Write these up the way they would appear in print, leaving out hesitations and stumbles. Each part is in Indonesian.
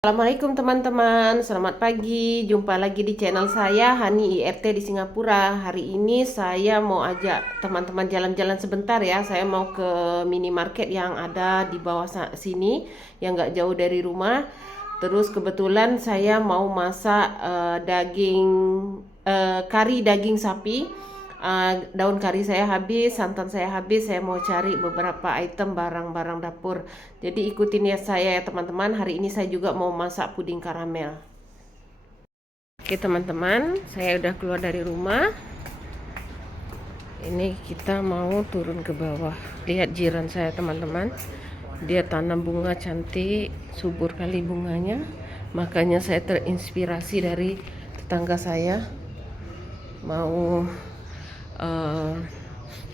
Assalamualaikum teman-teman, selamat pagi. Jumpa lagi di channel saya Hani IRT di Singapura. Hari ini saya mau ajak teman-teman jalan-jalan sebentar ya. Saya mau ke minimarket yang ada di bawah sini, yang nggak jauh dari rumah. Terus kebetulan saya mau masak kari daging sapi. Daun kari saya habis, santan saya habis, saya mau cari beberapa item barang-barang dapur. Jadi ikutin ya saya ya teman-teman. Hari ini saya juga mau masak puding karamel. Oke teman-teman, saya udah keluar dari rumah. Ini kita mau turun ke bawah. Lihat jiran saya teman-teman. Dia tanam bunga cantik, subur kali bunganya. Makanya saya terinspirasi dari tetangga saya. Mau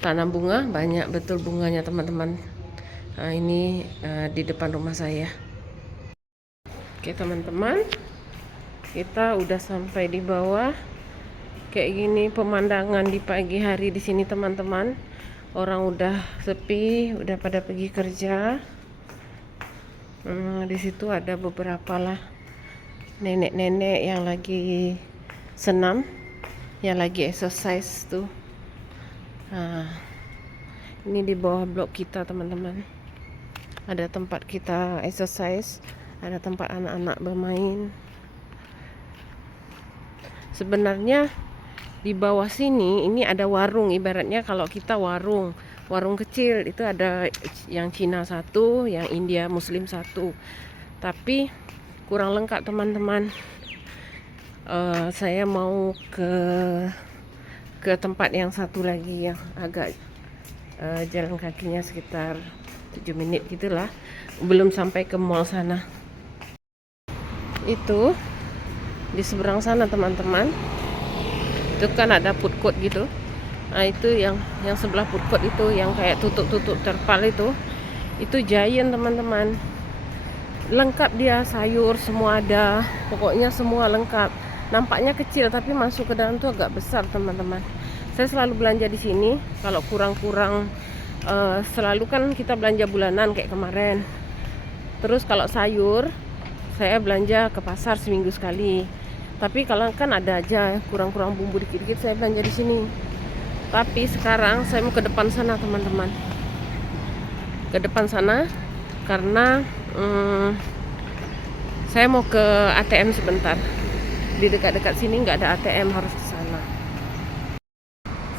tanam bunga, banyak betul bunganya teman-teman. Nah, ini di depan rumah saya. Oke teman-teman, kita udah sampai di bawah. Kayak gini pemandangan di pagi hari di sini teman-teman. Orang udah sepi, udah pada pergi kerja. Di situ ada beberapa lah nenek-nenek yang lagi senam, yang lagi exercise tuh. Nah, ini di bawah blok kita teman-teman. Ada tempat kita exercise, ada tempat anak-anak bermain. Sebenarnya di bawah sini ini ada warung, ibaratnya kalau kita warung kecil itu ada yang Cina satu, yang India Muslim satu. Tapi kurang lengkap teman-teman. Saya mau ke tempat yang satu lagi yang agak jalan kakinya sekitar 7 menit gitulah, belum sampai ke mall sana. Itu di seberang sana teman-teman, itu kan ada food court gitu. Nah itu yang sebelah food court itu yang kayak tutup terpal itu Giant teman-teman. Lengkap dia, sayur semua ada, pokoknya semua lengkap. Nampaknya kecil tapi masuk ke dalam tuh agak besar teman-teman. Saya selalu belanja di sini kalau kurang-kurang. Selalu kan kita belanja bulanan kayak kemarin. Terus kalau sayur saya belanja ke pasar seminggu sekali. Tapi kalau kan ada aja kurang-kurang bumbu dikit-dikit, saya belanja di sini. Tapi sekarang saya mau ke depan sana teman-teman. Ke depan sana karena saya mau ke ATM sebentar. Di dekat-dekat sini nggak ada ATM, harus ke sana.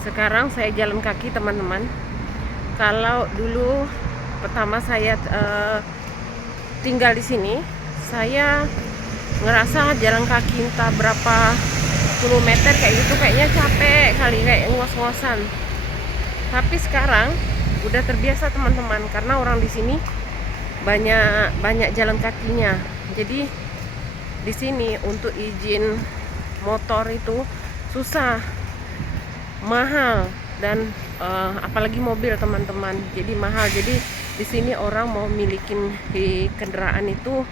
Sekarang saya jalan kaki teman-teman. Kalau dulu pertama saya tinggal di sini, saya ngerasa jalan kaki entah berapa puluh meter kayak gitu kayaknya capek kali, kayak ngos-ngosan. Tapi sekarang udah terbiasa teman-teman, karena orang di sini banyak jalan kakinya. Jadi di sini untuk izin motor itu susah, mahal, dan apalagi mobil teman-teman, jadi mahal. Jadi di sini orang mau milikin di kendaraan itu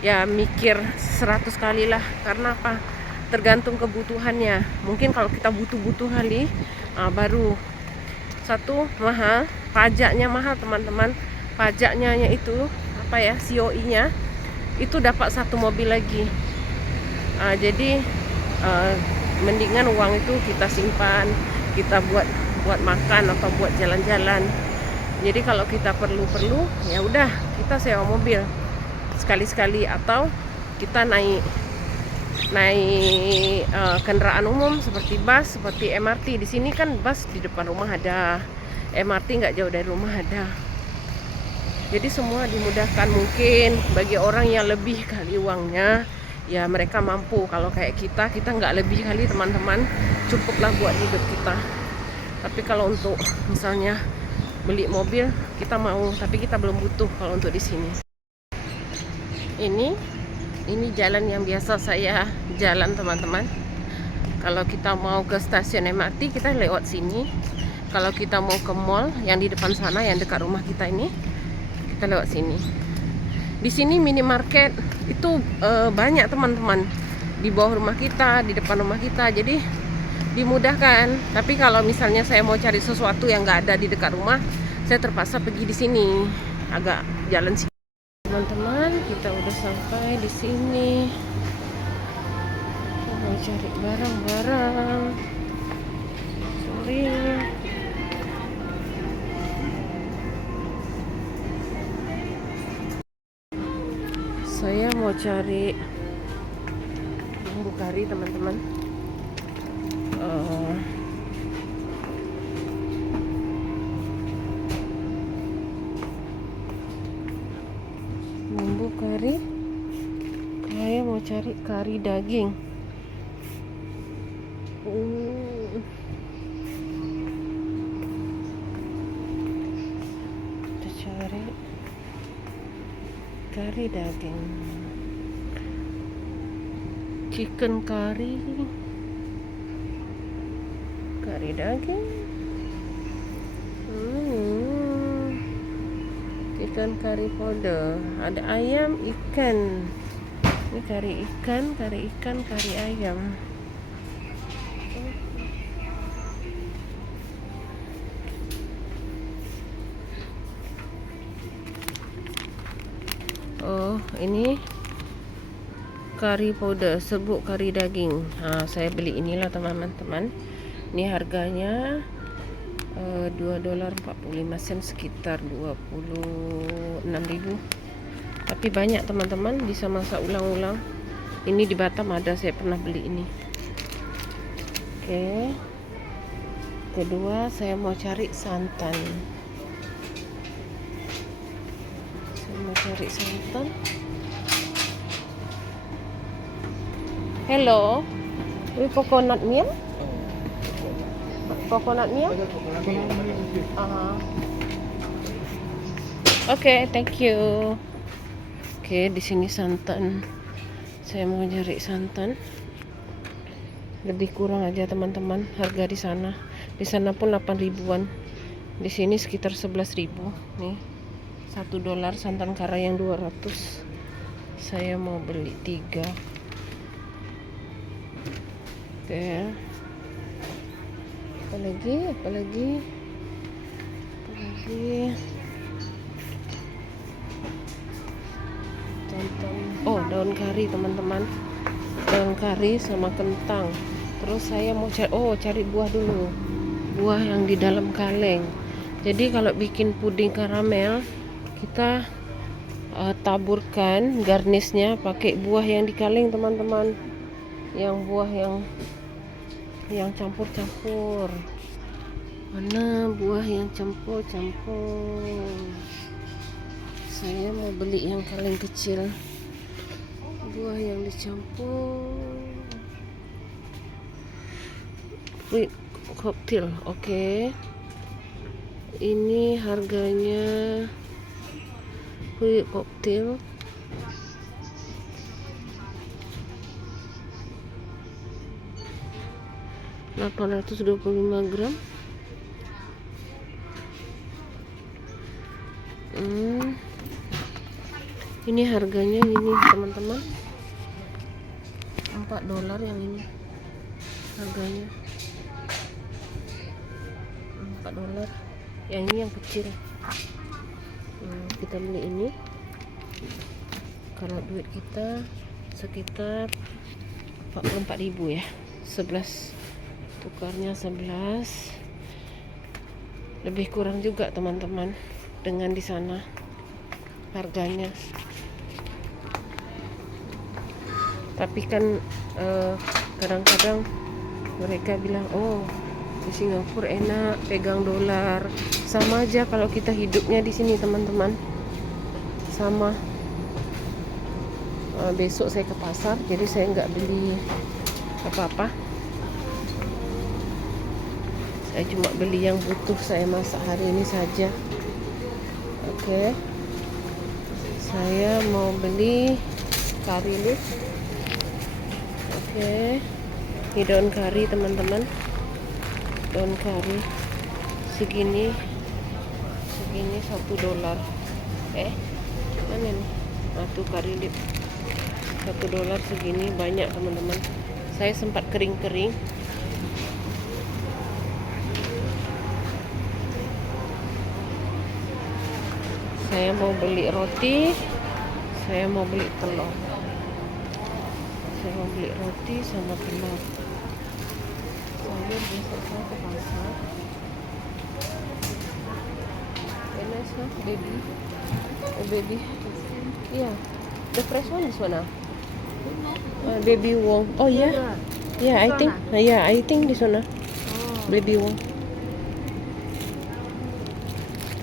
ya mikir 100 kali lah. Karena apa? Tergantung kebutuhannya. Mungkin kalau kita butuh kali baru. Satu, mahal, pajaknya mahal teman-teman. Pajaknya itu apa ya, COI-nya itu dapat satu mobil lagi. Jadi mendingan uang itu kita simpan, kita buat makan atau buat jalan-jalan. Jadi kalau kita perlu ya udah kita sewa mobil sekali-sekali, atau kita naik kendaraan umum seperti bus, seperti MRT. Di sini kan bus di depan rumah ada, MRT nggak jauh dari rumah ada. Jadi semua dimudahkan. Mungkin bagi orang yang lebih kali uangnya, ya mereka mampu. Kalau kayak kita nggak lebih kali teman-teman, cukuplah buat hidup kita. Tapi kalau untuk misalnya beli mobil, kita mau, tapi kita belum butuh kalau untuk di sini. Ini jalan yang biasa saya jalan teman-teman. Kalau kita mau ke stasiun MRT, kita lewat sini. Kalau kita mau ke mall yang di depan sana, yang dekat rumah kita ini, kita lewat sini. Di sini minimarket itu banyak teman-teman, di bawah rumah kita, di depan rumah kita. Jadi dimudahkan. Tapi kalau misalnya saya mau cari sesuatu yang nggak ada di dekat rumah, saya terpaksa pergi di sini, agak jalan sini teman-teman, kita udah sampai di sini. Kita mau cari barang-barang. Sorry. Saya mau cari bumbu kari, teman-teman. Bumbu kari. Saya mau cari kari daging. Kita cari kari daging. Chicken kari. Kari daging. Chicken kari powder. Ada ayam, ikan. Ini kari ikan, kari ayam. Oh, ini kari powder, serbuk kari daging. Saya beli inilah teman-teman. Ini harganya $2.45, sekitar 26.000. Tapi banyak teman-teman, bisa masak ulang-ulang. Ini di Batam ada, saya pernah beli ini. Oke. Kedua, saya mau cari santan. Hello, we coconut milk? Coconut milk? Oke, thank you. Oke, di sini santan. Saya mau cari santan. Lebih kurang aja teman-teman harga di sana. Di sana pun 8 ribuan. Di sini sekitar 11.000. Nih. $1 santan kara yang 200. Saya mau beli 3. Oke. Apalagi santan. Oh, daun kari teman-teman. Daun kari sama kentang. Terus saya mau cari buah dulu. Buah yang di dalam kaleng. Jadi kalau bikin puding karamel, kita taburkan garnisnya pakai buah yang di kaleng teman-teman. Yang buah yang campur-campur. Mana buah yang campur-campur? Saya mau beli yang kaleng kecil. Buah yang dicampur. Fruit cocktail, oke. Ini harganya fruit cocktail $825 gram. Ini harganya ini teman-teman, $4 yang ini harganya. $4. Yang ini yang kecil. Kita beli ini. Kalau duit kita sekitar 44.000 ya. 11 tukarnya 11. Lebih kurang juga teman-teman dengan di sana harganya. Tapi kan kadang-kadang mereka bilang, oh di Singapura enak pegang dolar. Sama aja kalau kita hidupnya di sini teman-teman, sama. Besok saya ke pasar, jadi saya nggak beli apa-apa. Saya cuma beli yang butuh saya masak hari ini saja. Oke. Saya mau beli kari leaf. Oke. Ini daun kari teman-teman. Daun kari segini $1. Mana nih? Tuh kari leaf $1 segini, banyak teman-teman. Saya sempat kering-kering. Saya mau beli roti Saya mau beli telur. Saya mau beli roti sama telur. Saya besok saya ke pasar. Nice, huh? Baby. Oh, baby. Yeah. The fresh one is one. Baby Wong. Oh yeah. Yeah, I think. Yeah, I think this one. Baby Wong.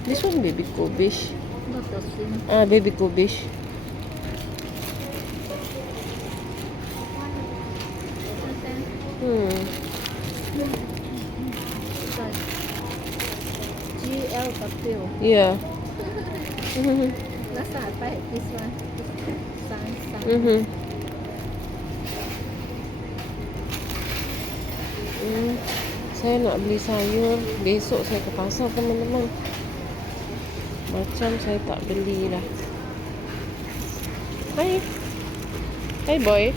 This one baby Kobish. Baby Kobish. GL Kapil. Yeah. Last time I buy this one. Saya nak beli sayur. Besok saya ke pasar, teman-teman. Macam saya tak beli lah. Hai. Hai boy.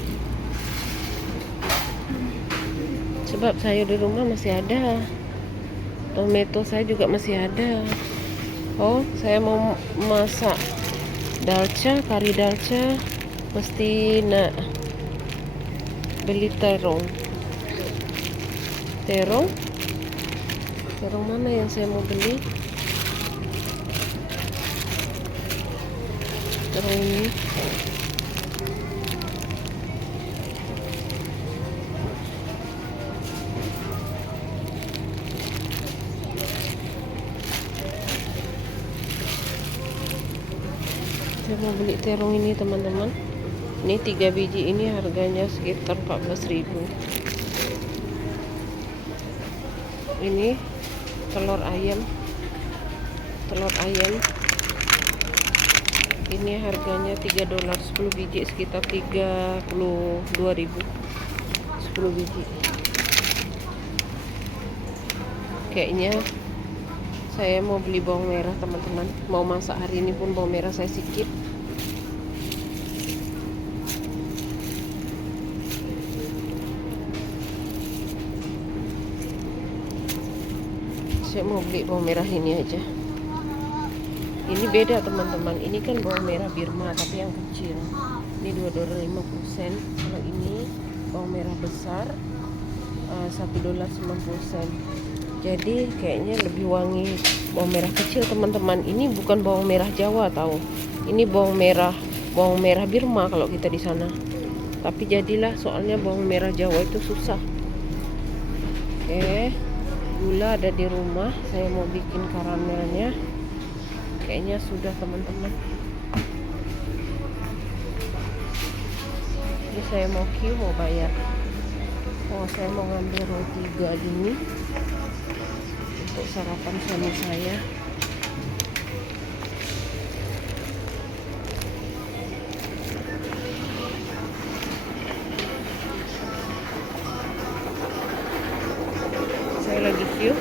Sebab sayur di rumah masih ada. Tomato saya juga masih ada. Oh, saya mau masak dalca, kari dalca. Mesti nak beli terong. Terong mana yang saya mau beli? Terong ini. Saya mau beli terong ini, teman-teman. Ini 3 biji, ini harganya sekitar 14.000. Ini telur ayam. Ini harganya $3, 10 biji sekitar 32.000. 10 biji. Kayaknya saya mau beli bawang merah, teman-teman. Mau masak hari ini pun bawang merah saya sikit. Saya mau beli bawang merah ini aja. Ini beda, teman-teman. Ini kan bawang merah Birma tapi yang kecil. Ini $2.50. Kalau ini bawang merah besar $1.90. Jadi kayaknya lebih wangi bawang merah kecil, teman-teman. Ini bukan bawang merah Jawa, tahu. Ini bawang merah Birma kalau kita di sana. Tapi jadilah, soalnya bawang merah Jawa itu susah. Oke. Gula ada di rumah. Saya mau bikin karamelnya. Kayaknya sudah, teman-teman. Ini saya mau bayar. Oh, saya mau ngambil roti gini untuk sarapan suami saya. Saya lagi queue.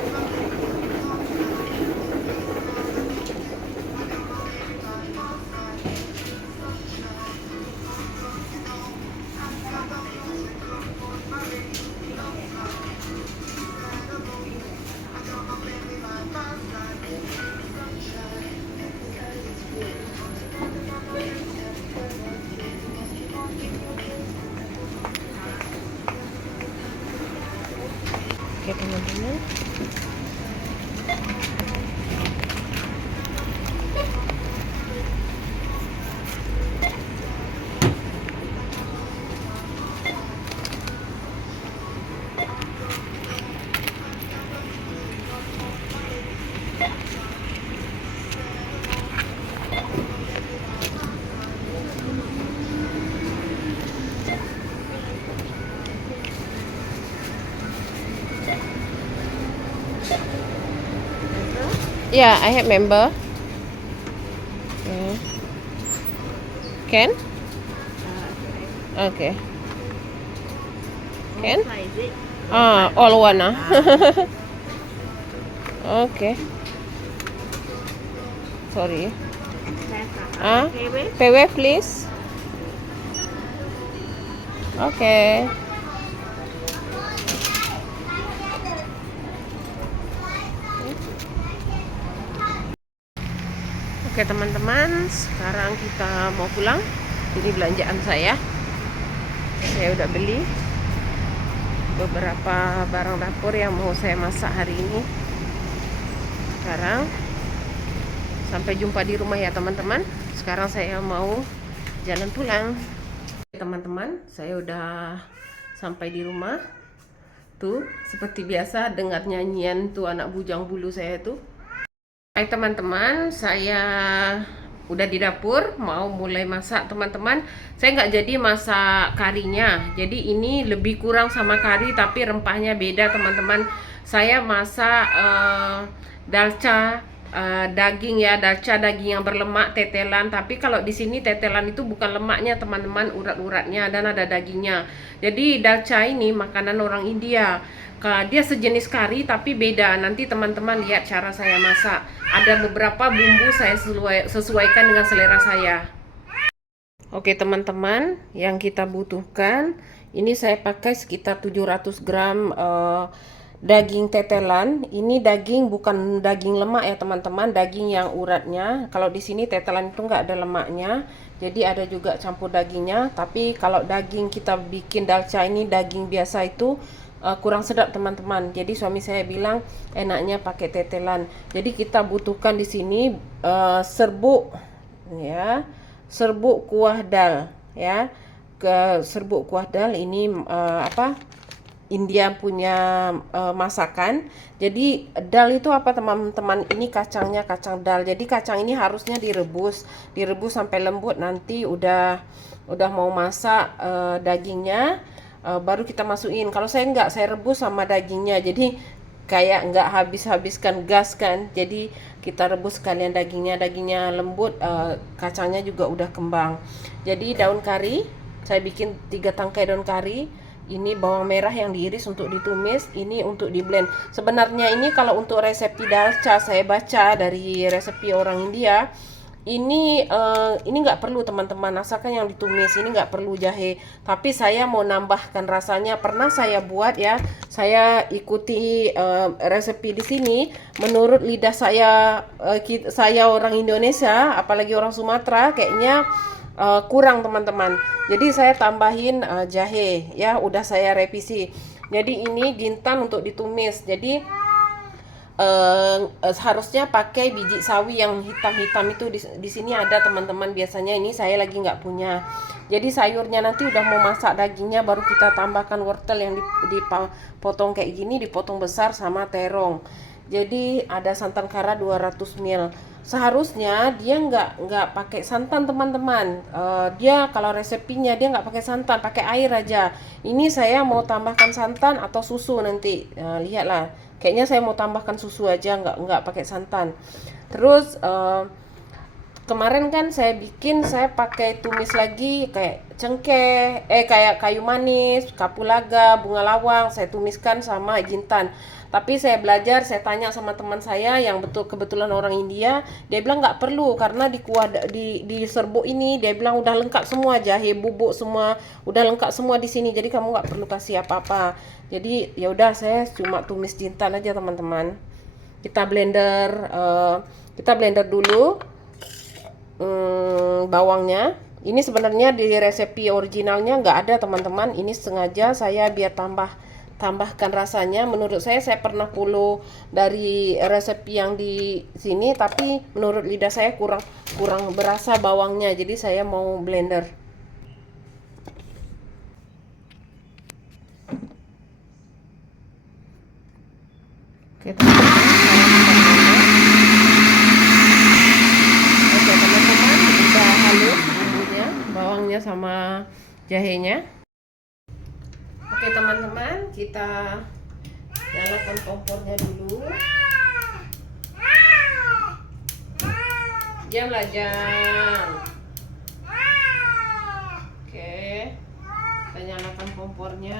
Oke, teman-teman. Yeah, I have member. Can? Okay. Can? All one. Okay. Sorry. Pay wave, please. Okay. Oke teman-teman, sekarang kita mau pulang. Ini belanjaan saya. Saya udah beli beberapa barang dapur yang mau saya masak hari ini. Sekarang sampai jumpa di rumah ya teman-teman. Sekarang saya mau jalan pulang. Teman-teman, saya udah sampai di rumah. Tuh, seperti biasa dengar nyanyian tuh anak bujang bulu saya tuh. Hai teman-teman, saya udah di dapur mau mulai masak teman-teman. Saya nggak jadi masak karinya, jadi ini lebih kurang sama kari tapi rempahnya beda teman-teman. Saya masak dalca daging ya, dalca daging yang berlemak tetelan. Tapi kalau di sini tetelan itu bukan lemaknya teman-teman, urat-uratnya dan ada dagingnya. Jadi dalca ini makanan orang India. Dia sejenis kari tapi beda. Nanti teman-teman lihat cara saya masak. Ada beberapa bumbu saya sesuaikan dengan selera saya. Oke teman-teman, yang kita butuhkan ini saya pakai sekitar 700 gram daging tetelan. Ini daging bukan daging lemak ya teman-teman, daging yang uratnya. Kalau di sini tetelan itu nggak ada lemaknya, jadi ada juga campur dagingnya. Tapi kalau daging kita bikin dalca ini daging biasa itu kurang sedap teman-teman. Jadi suami saya bilang enaknya pakai tetelan. Jadi kita butuhkan di sini serbuk ya, serbuk kuah dal ya. Serbuk kuah dal ini India punya masakan. Jadi dal itu apa teman-teman? Ini kacangnya, kacang dal. Jadi kacang ini harusnya direbus sampai lembut. Nanti udah mau masak dagingnya, baru kita masukin. Kalau saya enggak, saya rebus sama dagingnya. Jadi kayak enggak habiskan gas kan. Jadi kita rebus sekalian dagingnya lembut, kacangnya juga udah kembang. Jadi daun kari, saya bikin 3 tangkai daun kari. Ini bawang merah yang diiris untuk ditumis, ini untuk di blend. Sebenarnya ini kalau untuk resepi dalca saya baca dari resepi orang India, ini nggak perlu teman-teman, asalkan yang ditumis, ini nggak perlu jahe. Tapi saya mau nambahkan rasanya. Pernah saya buat ya, saya ikuti resepi di sini. Menurut lidah saya orang Indonesia, apalagi orang Sumatera, kayaknya kurang teman-teman. Jadi saya tambahin jahe ya, udah saya revisi. Jadi ini jintan untuk ditumis. Jadi harusnya pakai biji sawi yang hitam-hitam itu di sini ada teman-teman. Biasanya ini saya lagi nggak punya. Jadi sayurnya nanti udah mau masak dagingnya, baru kita tambahkan wortel yang dipotong kayak gini, dipotong besar sama terong. Jadi ada santan kara 200 ml. Seharusnya dia nggak pakai santan teman-teman. Dia kalau resepinya dia nggak pakai santan, pakai air aja. Ini saya mau tambahkan santan atau susu nanti. Lihatlah, kayaknya saya mau tambahkan susu aja, nggak pakai santan. Terus kemarin kan saya pakai tumis lagi kayak cengkeh, kayak kayu manis, kapulaga, bunga lawang, saya tumiskan sama jintan. Tapi saya belajar, saya tanya sama teman saya yang kebetulan orang India, dia bilang nggak perlu karena di kuah di serbuk ini dia bilang udah lengkap semua, jahe, bubuk semua udah lengkap semua di sini. Jadi kamu nggak perlu kasih apa-apa. Jadi ya udah saya cuma tumis jintan aja teman-teman. Kita blender dulu bawangnya. Ini sebenarnya di resepi originalnya nggak ada teman-teman. Ini sengaja saya biar tambahkan rasanya. Menurut saya pernah follow dari resepi yang di sini, tapi menurut lidah saya kurang berasa bawangnya. Jadi saya mau blender. Oke teman-teman, udah halus bumbunya, bawangnya sama jahenya. Oke teman-teman, kita nyalakan kompornya dulu. Jangan jam. Oke, kita nyalakan kompornya.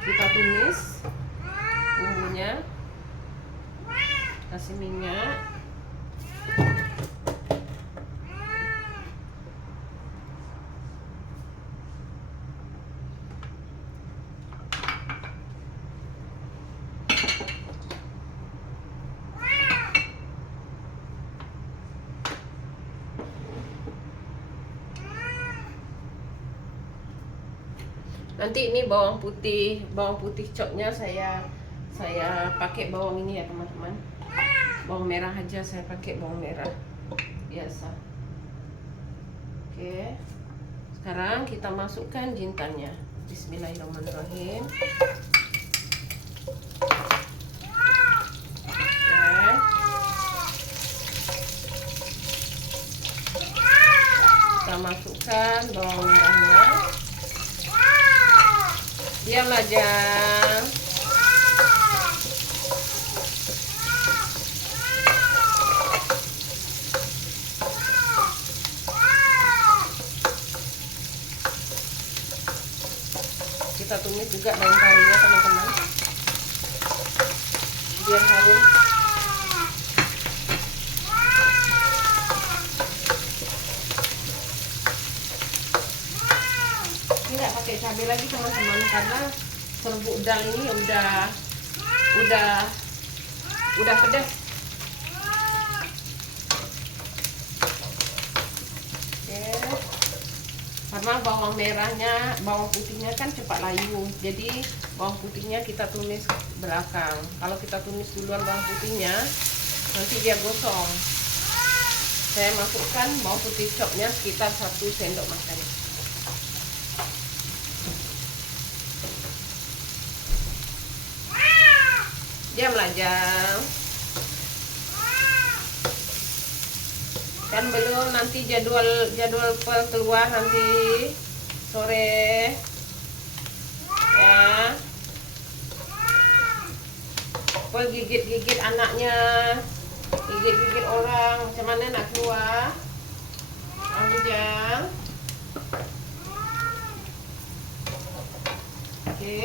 Kita tumis bumbunya, kasih minyak. Nanti ini bawang putih chopnya saya pakai bawang ini ya teman-teman. Bawang merah aja, saya pakai bawang merah biasa. Oke. Sekarang kita masukkan jintannya. Bismillahirrahmanirrahim. Kita masukkan bawang merahnya. Diamlah Jang. Kita tumis juga daun karinya teman-teman, biar harum. Nggak pakai cabai lagi teman-teman, karena serbuk dal ini udah pedas. Oke. Karena bawang putihnya kan cepat layu, jadi bawang putihnya kita tumis belakang. Kalau kita tumis duluan bawang putihnya, nanti dia gosong. Saya masukkan bawang putih chopnya sekitar 1 sendok makan. Diamlah Jang. Kan belum, nanti jadwal keluar nanti sore ya. Gigit anaknya, gigit orang, macam mana nak keluar? Jang. Oke.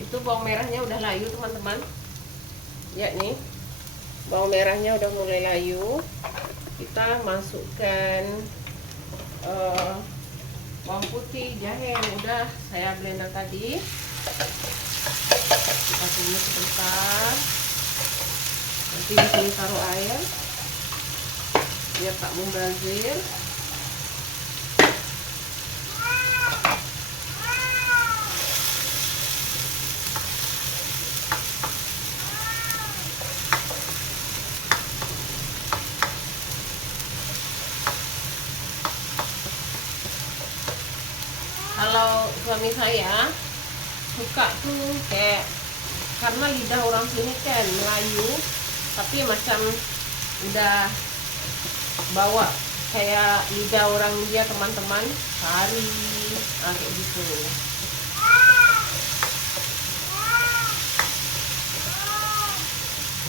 Itu bawang merahnya udah layu teman-teman. Ya nih, bawang merahnya udah mulai layu. Kita masukkan bawang putih, jahe yang udah saya blender tadi. Kita tumis sebentar. Nanti di sini taruh air biar tak membazir. Kalau suami saya suka tuh kayak, karena lidah orang sini kan Melayu, tapi macam udah bawa kayak lidah orang India teman-teman, kari, kayak gitu.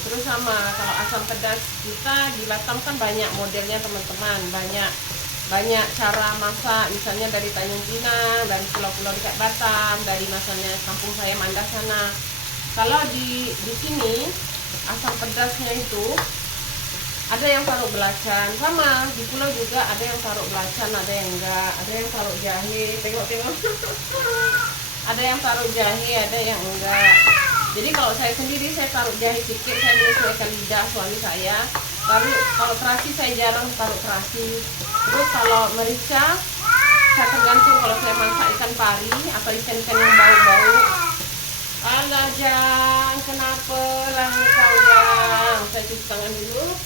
Terus sama kalau asam pedas kita di Batam kan banyak modelnya teman-teman, banyak cara masak, misalnya dari Tanjung Pinang, dari pulau-pulau dekat Batam, dari misalnya kampung saya Mandas sana. Kalau di sini asam pedasnya itu ada yang taruh belacan, sama di pulau juga ada yang taruh belacan, ada yang enggak, ada yang taruh jahe, tengok-tengok. Ada yang taruh jahe, ada yang enggak. Jadi kalau saya sendiri saya taruh jahe sedikit, saya menyesuaikan lidah suami saya. Lalu kalau terasi saya jarang taruh terasi. Terus kalau merica saya tergantung, kalau saya masak ikan pari atau ikan-ikan yang bau-bau. Alah Jang, kenapa lah kau Jang? Saya cuci tangan dulu.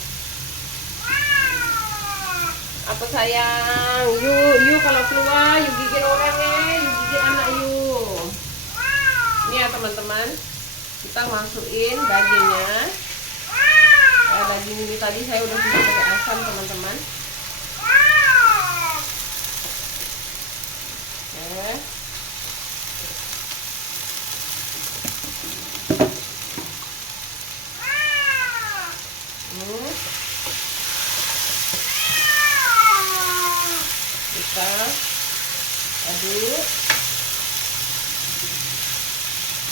Apa sayang? You kalau keluar, you gigit orang you gigit anak you. Ini ya teman-teman, kita masukin dagingnya. Daging ini tadi saya udah cuci pakai asam teman-teman. Kita aduk,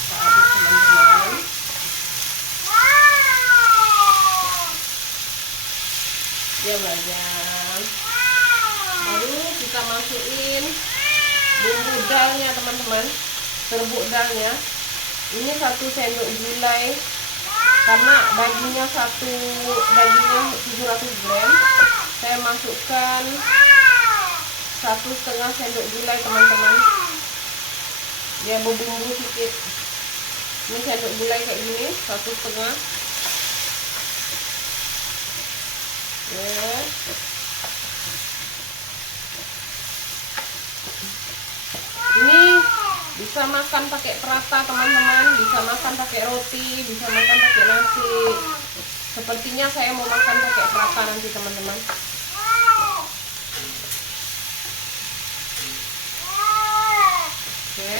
teman-teman. Dia belajar. Baru kita masukin bumbu dalnya teman-teman, serbuk dalnya. Ini 1 sendok gulai, karena dagingnya 700 gram. Saya masukkan 1,5 sendok gulai teman-teman. dia berbumbu sedikit. Ini sendok gulai kayak gini, 1,5. Ini bisa makan pakai prata teman-teman, bisa makan pakai roti, bisa makan pakai nasi. Sepertinya saya mau makan pakai prata nanti teman-teman. Oke,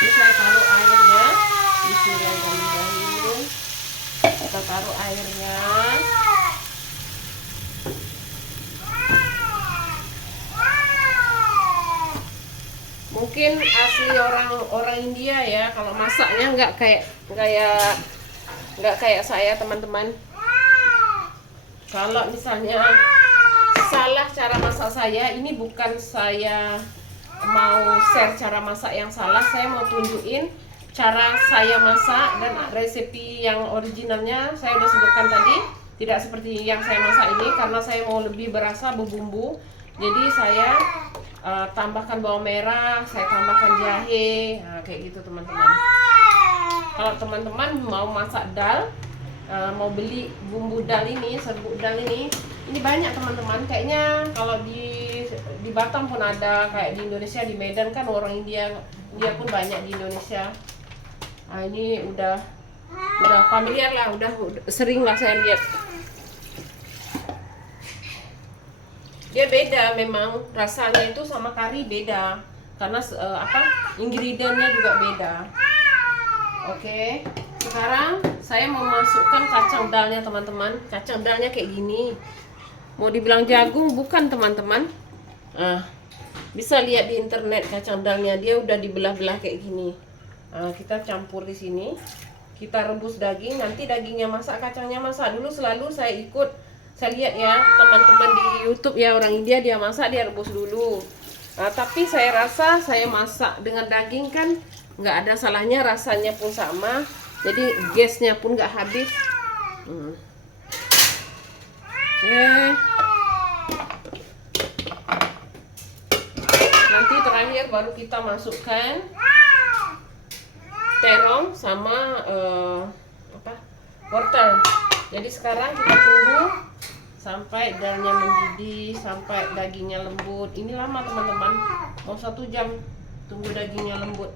ini saya taruh airnya. Bismillahirrahmanirrahim. Kita taruh airnya. Mungkin asli orang India ya, kalau masaknya nggak kayak saya teman-teman. Kalau misalnya salah cara masak saya, ini bukan saya mau share cara masak yang salah, saya mau tunjukin cara saya masak dan resepi yang originalnya saya udah sebutkan tadi, tidak seperti yang saya masak ini karena saya mau lebih berasa berbumbu. Jadi saya tambahkan bawang merah, saya tambahkan jahe, nah, kayak gitu teman-teman. Kalau teman-teman mau masak dal, mau beli bumbu dal ini, serbuk dal ini banyak teman-teman. Kayaknya kalau di Batam pun ada, kayak di Indonesia di Medan kan orang India pun banyak di Indonesia. Nah ini udah familiar lah, udah sering lah saya lihat. Dia beda memang, rasanya itu sama kari beda karena ingredientnya juga beda. Oke, sekarang saya mau masukkan kacang dalnya teman-teman. Kacang dalnya kayak gini, mau dibilang jagung bukan teman-teman. Bisa lihat di internet kacang dalnya, dia udah dibelah-belah kayak gini. Kita campur di sini, kita rebus daging. Nanti dagingnya masak, kacangnya masak dulu. Selalu saya lihat ya teman-teman di YouTube ya, orang India dia masak dia rebus dulu. Tapi saya rasa saya masak dengan daging kan nggak ada salahnya, rasanya pun sama, jadi gasnya pun nggak habis. Oke. Nanti terakhir baru kita masukkan terong sama wortel. Jadi sekarang kita tunggu sampai dalnya mendidih, sampai dagingnya lembut. Ini lama teman-teman, mau 1 jam tunggu dagingnya lembut.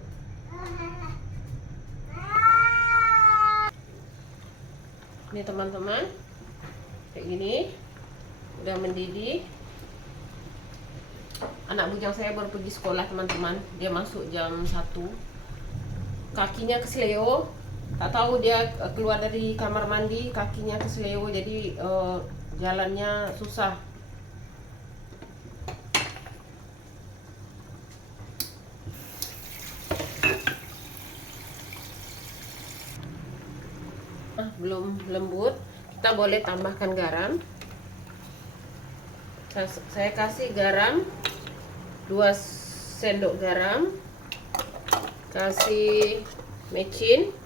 Ini teman-teman, kayak gini udah mendidih. Anak bujang saya baru pergi sekolah teman-teman, dia masuk jam 1. Kakinya kesleo, tak tahu dia keluar dari kamar mandi kakinya kesleo, jadi jalannya susah. Belum lembut, kita boleh tambahkan garam. Saya kasih garam 2 sendok garam, kasih mecin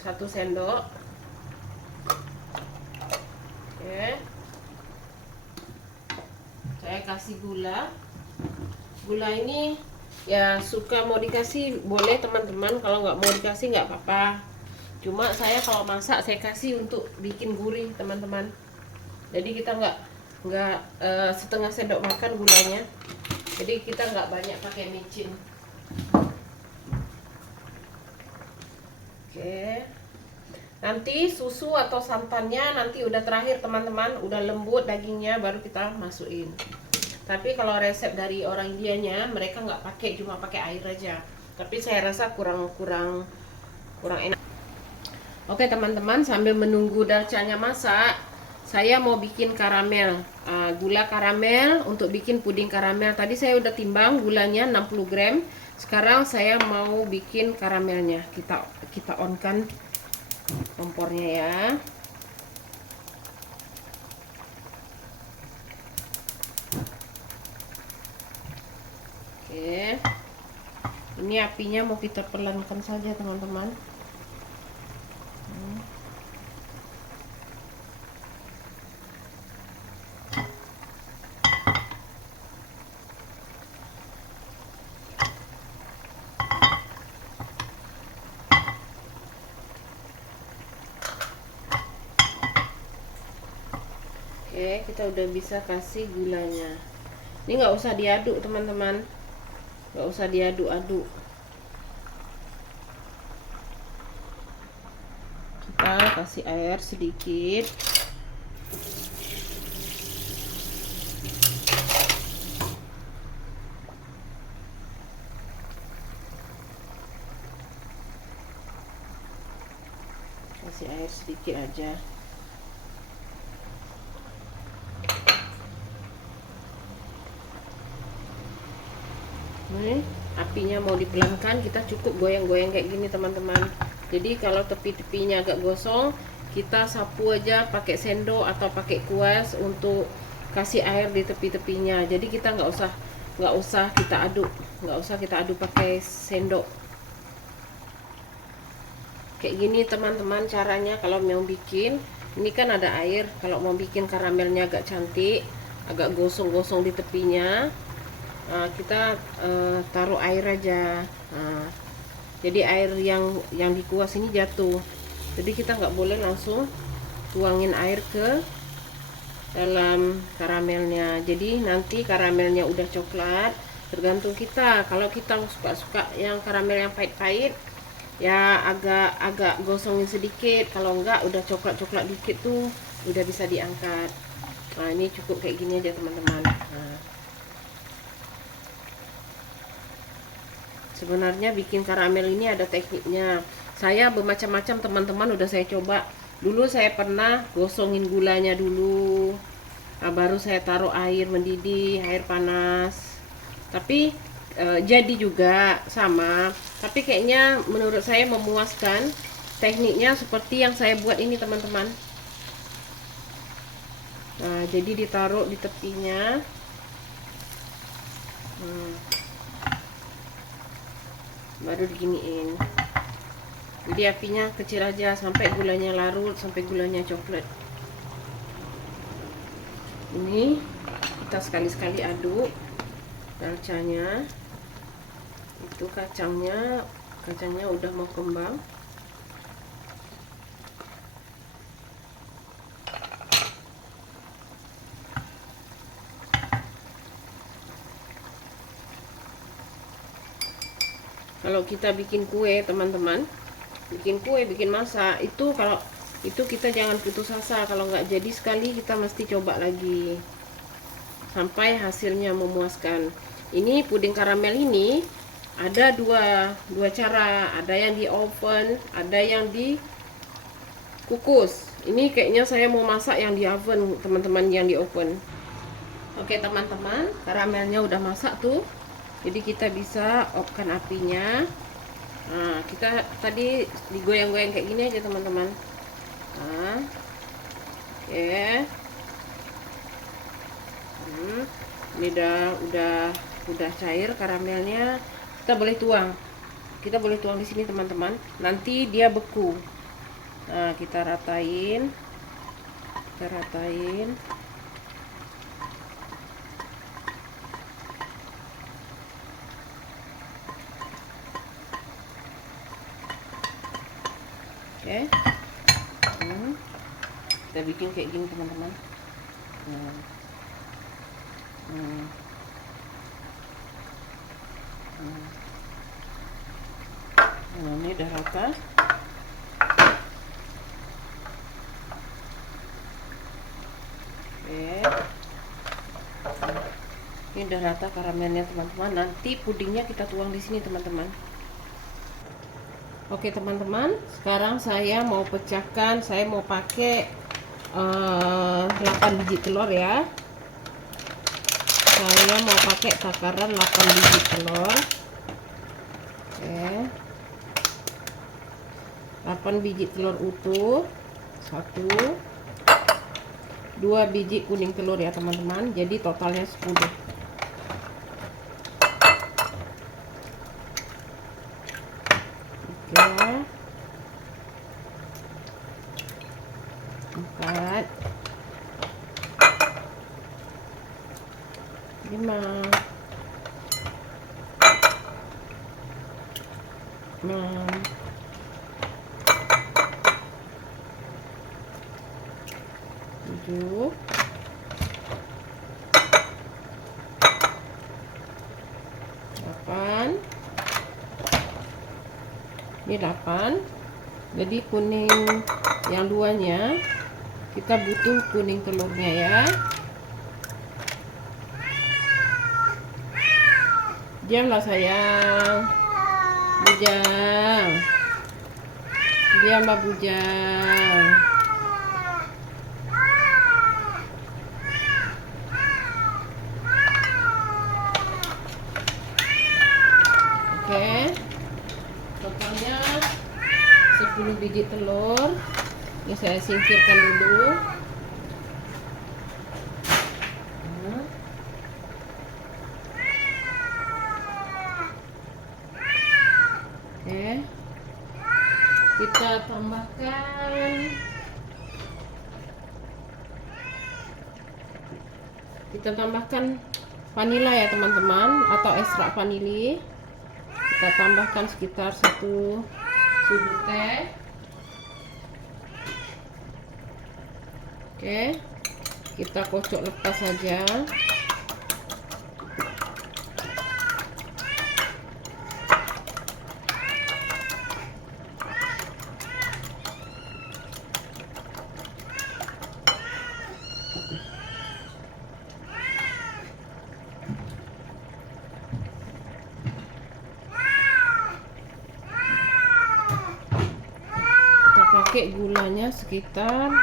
1 sendok. Oke, saya kasih gula. Gula ini ya suka mau dikasih boleh teman-teman, kalau nggak mau dikasih nggak apa-apa. Cuma saya kalau masak saya kasih untuk bikin gurih teman-teman. Jadi kita nggak setengah sendok makan gulanya. Jadi kita nggak banyak pakai micin. Oke. Nanti susu atau santannya nanti udah terakhir teman-teman, udah lembut dagingnya baru kita masukin. Tapi kalau resep dari orang Indianya mereka nggak pakai, cuma pakai air aja. Tapi saya rasa kurang enak. Oke teman-teman, sambil menunggu dalcanya masak, saya mau bikin karamel, gula karamel untuk bikin puding karamel. Tadi saya udah timbang gulanya 60 gram. Sekarang saya mau bikin karamelnya. Kita on kan kompornya ya. Oke, ini apinya mau kita pelankan saja teman-teman. Oke, kita udah bisa kasih gulanya. Ini nggak usah diaduk teman-teman, nggak usah diaduk-aduk. Kita kasih air sedikit. Kasih air sedikit aja. Nih, apinya mau dipelankan, kita cukup goyang-goyang kayak gini teman-teman. Jadi kalau tepi-tepinya agak gosong, kita sapu aja pakai sendok atau pakai kuas untuk kasih air di tepi-tepinya. Jadi kita nggak usah kita aduk pakai sendok. Kayak gini teman-teman caranya kalau mau bikin. Ini kan ada air, kalau mau bikin karamelnya agak cantik, agak gosong-gosong di tepinya. Kita taruh air aja. Jadi air yang dikuas ini jatuh, jadi kita nggak boleh langsung tuangin air ke dalam karamelnya. Jadi nanti karamelnya udah coklat, tergantung kita. Kalau kita suka yang karamel yang pahit-pahit, ya agak gosongin sedikit. Kalau enggak udah coklat dikit tuh udah bisa diangkat. Nah ini cukup kayak gini aja teman-teman. Sebenarnya bikin karamel ini ada tekniknya. Saya bermacam-macam teman-teman, udah saya coba. Dulu saya pernah gosongin gulanya dulu. Baru saya taruh air mendidih, air panas. Tapi jadi juga sama. Tapi kayaknya menurut saya memuaskan. Tekniknya seperti yang saya buat ini teman-teman. Nah, jadi ditaruh di tepinya. Baru diginiin. Jadi apinya kecil aja sampai gulanya larut, sampai gulanya coklat. Ini kita sekali-sekali aduk dalcanya. Itu kacangnya udah mau kembang. Kalau kita bikin kue teman-teman, bikin masak itu, kalau itu kita jangan putus asa. Kalau nggak jadi sekali, kita mesti coba lagi sampai hasilnya memuaskan. Ini puding karamel ini ada dua cara, ada yang di oven, ada yang di kukus. Ini kayaknya saya mau masak yang di oven teman-teman, yang di oven. Oke teman-teman, karamelnya udah masak tuh. Jadi kita bisa off-kan apinya. Nah, kita tadi digoyang-goyang kayak gini aja teman-teman. Nah, oke. Ini udah cair karamelnya. Kita boleh tuang. Kita boleh tuang di sini teman-teman. Nanti dia beku. Nah, kita ratain. Oke. Kita bikin kayak gini teman-teman. Nah, ini udah rata. Oke. Ini udah rata karamelnya teman-teman. Nanti pudingnya kita tuang di sini teman-teman. Oke teman-teman, sekarang saya mau pecahkan. Saya mau pakai 8 biji telur ya. Saya mau pakai takaran 8 biji telur. Oke. 8 biji telur utuh. 1 2 biji kuning telur ya teman-teman. Jadi totalnya 10. Oke. 4 5 6 7 8. Ini 8. Jadi kuning yang duanya kita butuh kuning telurnya ya. Diamlah sayang. Bujang. Diam Mbak Bujang. Oke. Totalnya 10 biji telur. Ini saya singkirkan dulu. Oke. Kita tambahkan vanila ya teman-teman, atau ekstrak vanili. Kita tambahkan sekitar 1 sudut teh. Oke, kita kocok lepas saja. Pakai gulanya sekitar 100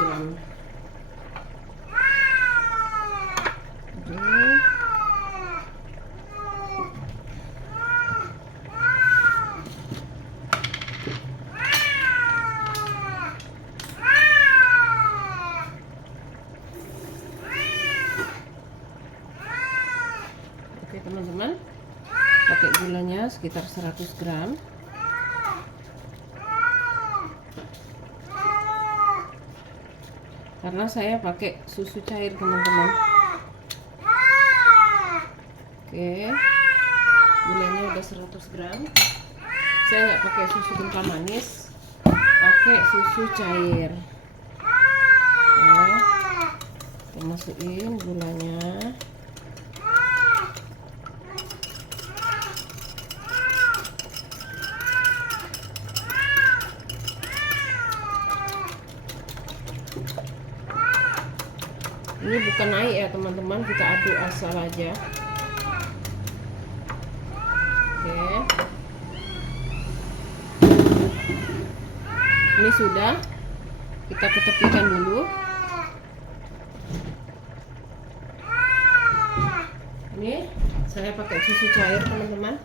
gram. Oke teman-teman, pakai gulanya sekitar 100 gram. Karena saya pakai susu cair teman-teman. Oke, gulanya udah 100 gram. Saya nggak pakai susu kental manis, pakai susu cair. Oke, kita masukin gulanya. Ini bukan naik ya teman-teman, kita aduk asal aja. Oke. Ini sudah, kita ketepikan dulu. Ini saya pakai susu cair teman-teman.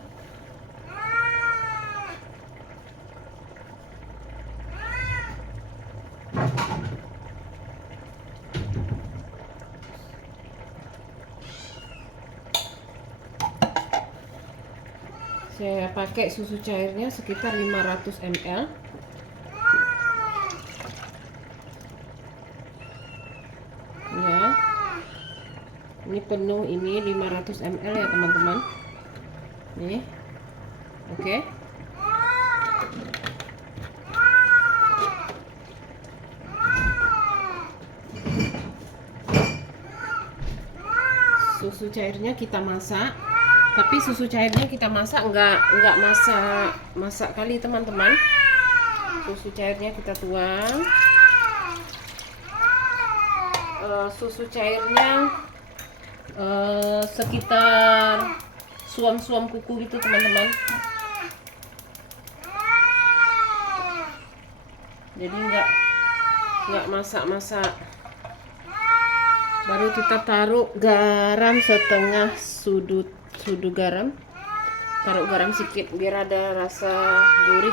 Saya pakai susu cairnya sekitar 500 ml. Ya. Ini penuh, ini 500 ml ya teman-teman. Nih. Oke. Susu cairnya kita masak. Tapi susu cairnya kita masak nggak masak kali teman-teman. Susu cairnya kita tuang. Susu cairnya sekitar suam-suam kuku gitu teman-teman. Jadi nggak masak-masak. Baru kita taruh garam setengah sudut garam. Taruh garam sedikit biar ada rasa gurih.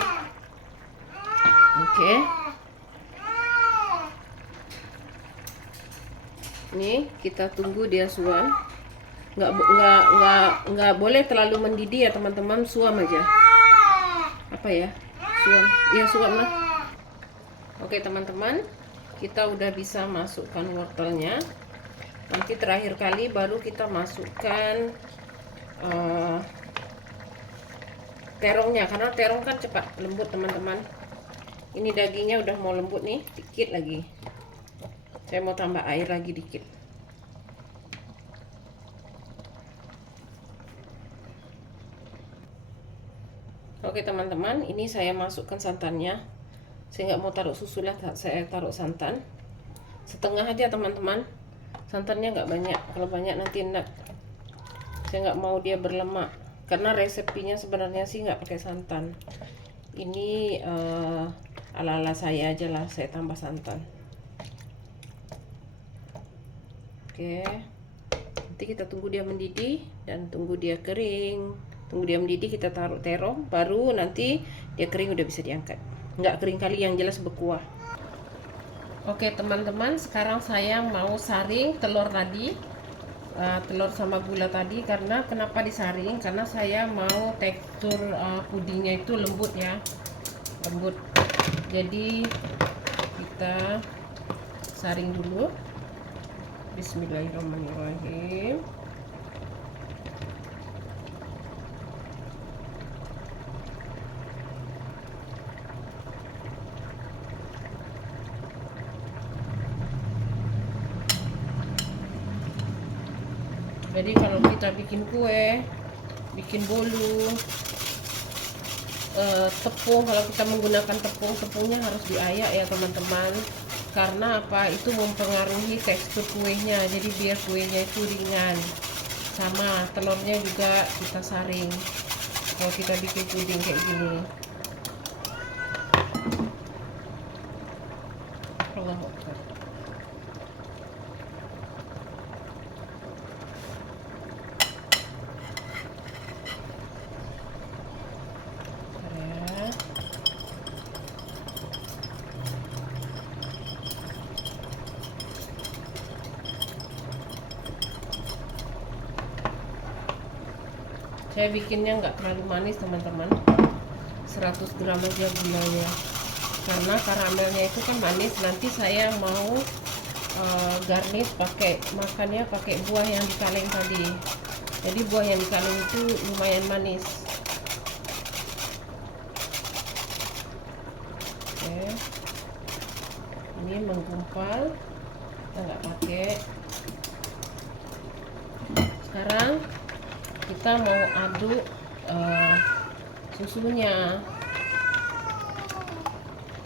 Oke. Nih kita tunggu dia suam. Nggak boleh terlalu mendidih ya teman-teman, suam aja. Apa ya? Suam. Iya suam lah. Oke teman-teman, kita udah bisa masukkan wortelnya. Nanti terakhir kali baru kita masukkan terongnya, karena terong kan cepat lembut teman-teman. Ini dagingnya udah mau lembut nih, dikit lagi. Saya mau tambah air lagi dikit. Oke teman-teman, ini saya masukkan santannya. Saya nggak mau taruh susu lah, saya taruh santan setengah aja teman-teman. Santannya nggak banyak, kalau banyak nanti enak. Saya nggak mau dia berlemak, karena resepinya sebenarnya sih nggak pakai santan. Ini ala-ala saya aja lah, saya tambah santan. Oke, nanti kita tunggu dia mendidih dan tunggu dia kering. Tunggu dia mendidih, kita taruh terong, baru nanti dia kering udah bisa diangkat. Nggak kering kali, yang jelas berkuah. Oke teman-teman, sekarang saya mau saring telur tadi, telur sama gula tadi. Karena kenapa disaring? Karena saya mau tekstur pudingnya itu lembut ya, lembut. Jadi kita saring dulu. Bismillahirrahmanirrahim. Jadi kalau kita bikin kue, bikin bolu, tepung, kalau kita menggunakan tepung, tepungnya harus diayak ya teman-teman. Karena apa? Itu mempengaruhi tekstur kuenya. Jadi biar kuenya itu ringan. Sama telurnya juga kita saring. Kalau kita bikin puding kayak gini. Allahu Akbar. Saya bikinnya nggak terlalu manis teman-teman, 100 gram aja gulanya, karena karamelnya itu kan manis. Nanti saya mau garnish makannya pakai buah yang dikaleng tadi. Jadi buah yang dikaleng itu lumayan manis. Oke, ini menggumpal, kita nggak pakai. Sekarang kita mau aduk susunya.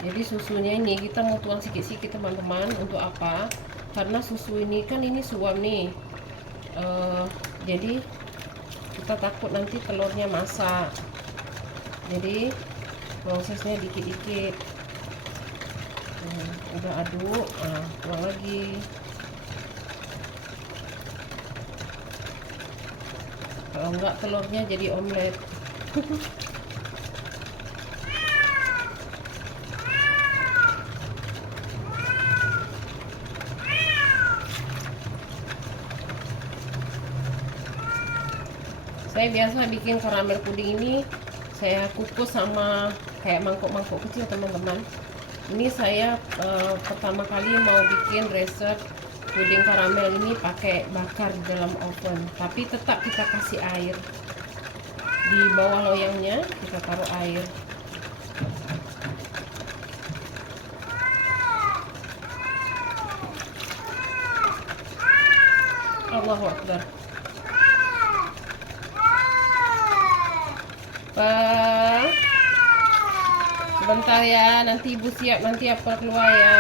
Jadi susunya ini kita mau tuang sikit-sikit teman-teman. Untuk apa? Karena susu ini kan ini suam nih, jadi kita takut nanti telurnya masak. Jadi prosesnya dikit-dikit. Udah aduk, tuang lagi. Kalau enggak telurnya jadi omelet. Saya biasa bikin karamel puding ini saya kukus sama kayak mangkok-mangkok kecil teman-teman. Ini saya pertama kali mau bikin resep puding karamel ini pakai bakar di dalam oven, tapi tetap kita kasih air di bawah loyangnya, kita taruh air. Allahu Akbar. Sebentar ya, nanti ibu siap, nanti apa keluar ya.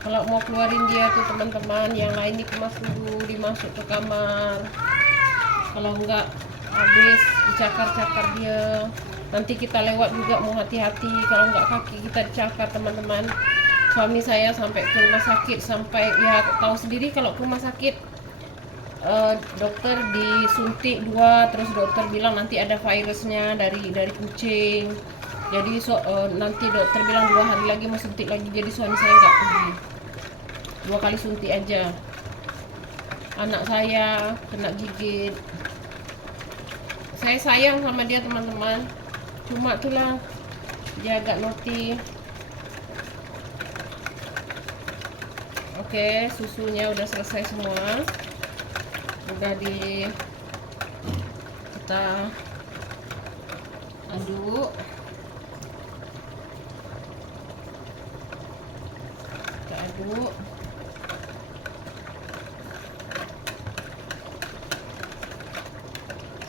Kalau mau keluarin dia tuh teman-teman, yang lain dikemas dulu, dimasuk ke kamar. Kalau enggak habis dicakar-cakar dia. Nanti kita lewat juga mau hati-hati, kalau enggak kaki kita dicakar teman-teman. Suami saya sampai ke rumah sakit, sampai ya tahu sendiri kalau ke rumah sakit dokter disuntik 2, terus dokter bilang nanti ada virusnya dari kucing. Jadi nanti dokter bilang 2 hari lagi mau suntik lagi. Jadi suami saya nggak pergi, 2 kali suntik aja. Anak saya kena gigit. Saya sayang sama dia teman-teman, cuma itulah dia agak naughty. Oke, susunya udah selesai semua, udah kita aduk.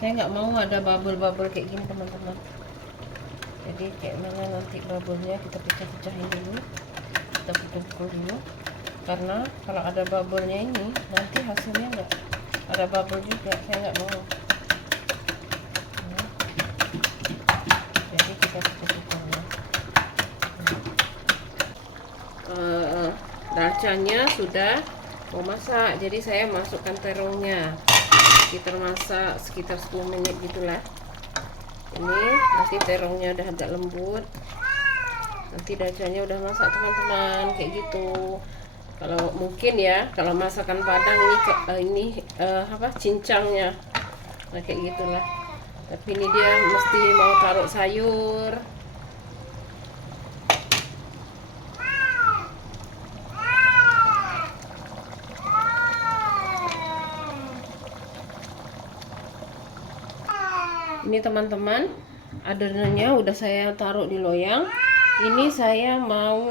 Saya nggak mau ada bubble-bubble kayak gini teman-teman. Jadi kayak mana nanti bubble-nya kita pecah-pecahin dulu, kita pukul-pukul dulu. Karena kalau ada bubble-nya ini nanti hasilnya nggak ada bubble juga, saya nggak mau. Jadi kita pecah-pecah ya. Dalcanya sudah mau masak, jadi saya masukkan terongnya. Kita masak sekitar 10 menit gitulah. Ini nanti terongnya udah agak lembut, nanti dalcanya udah masak teman-teman, kayak gitu. Kalau mungkin ya, kalau masakan Padang ini apa, cincangnya, nah kayak gitulah. Tapi ini dia mesti mau taruh sayur. Ini teman-teman, adonannya udah saya taruh di loyang. Ini saya mau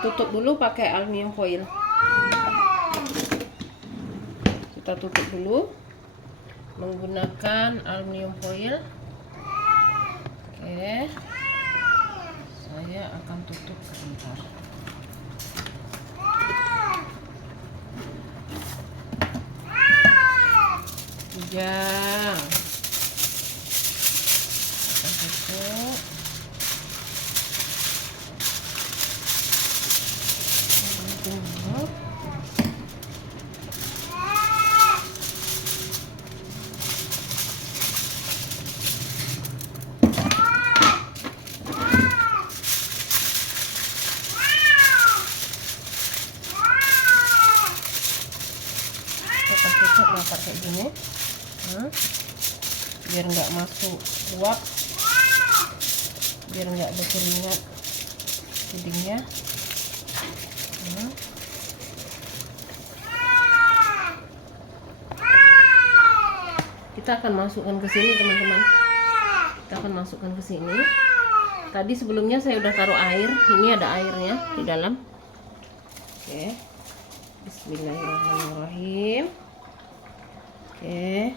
tutup dulu pakai aluminium foil. Kita tutup dulu menggunakan aluminium foil. Oke, saya akan tutup sebentar. Jangan tutup. Kita tutup rapat kayak gini, biar nggak masuk uap, biar nggak berkeringat pudingnya. Kita akan masukkan ke sini teman-teman. Kita akan masukkan ke sini. Tadi sebelumnya saya udah taruh air. Ini ada airnya di dalam. Oke. Bismillahirrahmanirrahim. Oke.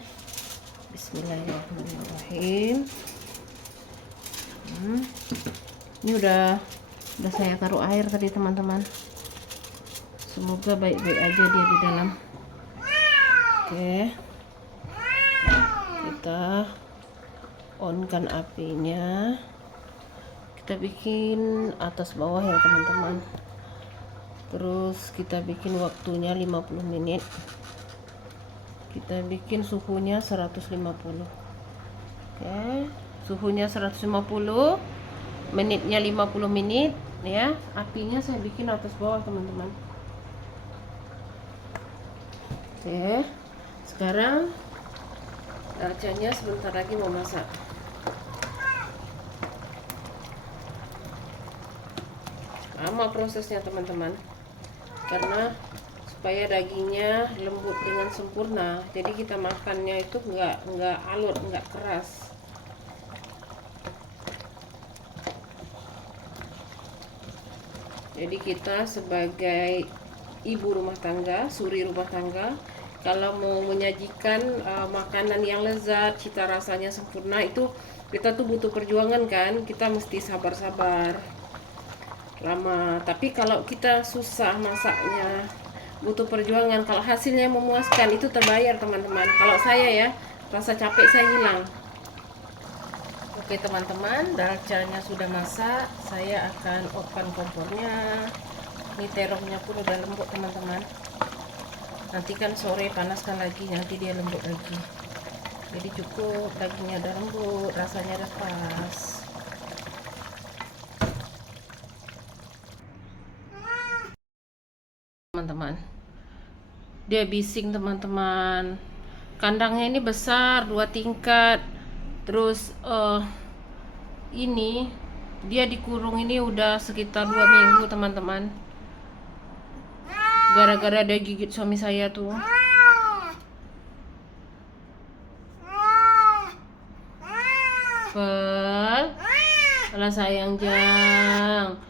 Bismillahirrahmanirrahim. Ini udah saya taruh air tadi teman-teman. Semoga baik-baik aja dia di dalam. Oke. Kita on-kan apinya. Kita bikin atas bawah ya teman-teman. Terus kita bikin waktunya 50 menit. Kita bikin suhunya 150. Oke, suhunya 150, menitnya 50 menit ya. Apinya saya bikin atas bawah teman-teman. Oke, sekarang dalcanya sebentar lagi mau masak. Sama prosesnya teman-teman, karena supaya dagingnya lembut dengan sempurna, jadi kita makannya itu nggak alot, nggak keras. Jadi kita sebagai ibu rumah tangga, suri rumah tangga, kalau mau menyajikan makanan yang lezat, cita rasanya sempurna, itu kita tuh butuh perjuangan kan. Kita mesti sabar-sabar lama. Tapi kalau kita susah masaknya, butuh perjuangan, kalau hasilnya memuaskan, itu terbayar teman-teman. Kalau saya ya, rasa capek saya hilang. Oke teman-teman, dalcanya sudah masak. Saya akan open kompornya. Ini terongnya pun udah lembut teman-teman. Nanti kan sore panaskan lagi, nanti dia lembut lagi. Jadi cukup dagingnya udah lembut, rasanya udah pas. Teman-teman, dia bising teman-teman. Kandangnya ini besar, 2 tingkat. Terus ini dia dikurung ini udah sekitar 2 minggu teman-teman. Gara-gara dia gigit suami saya tuh. Pel, alah sayang Jang.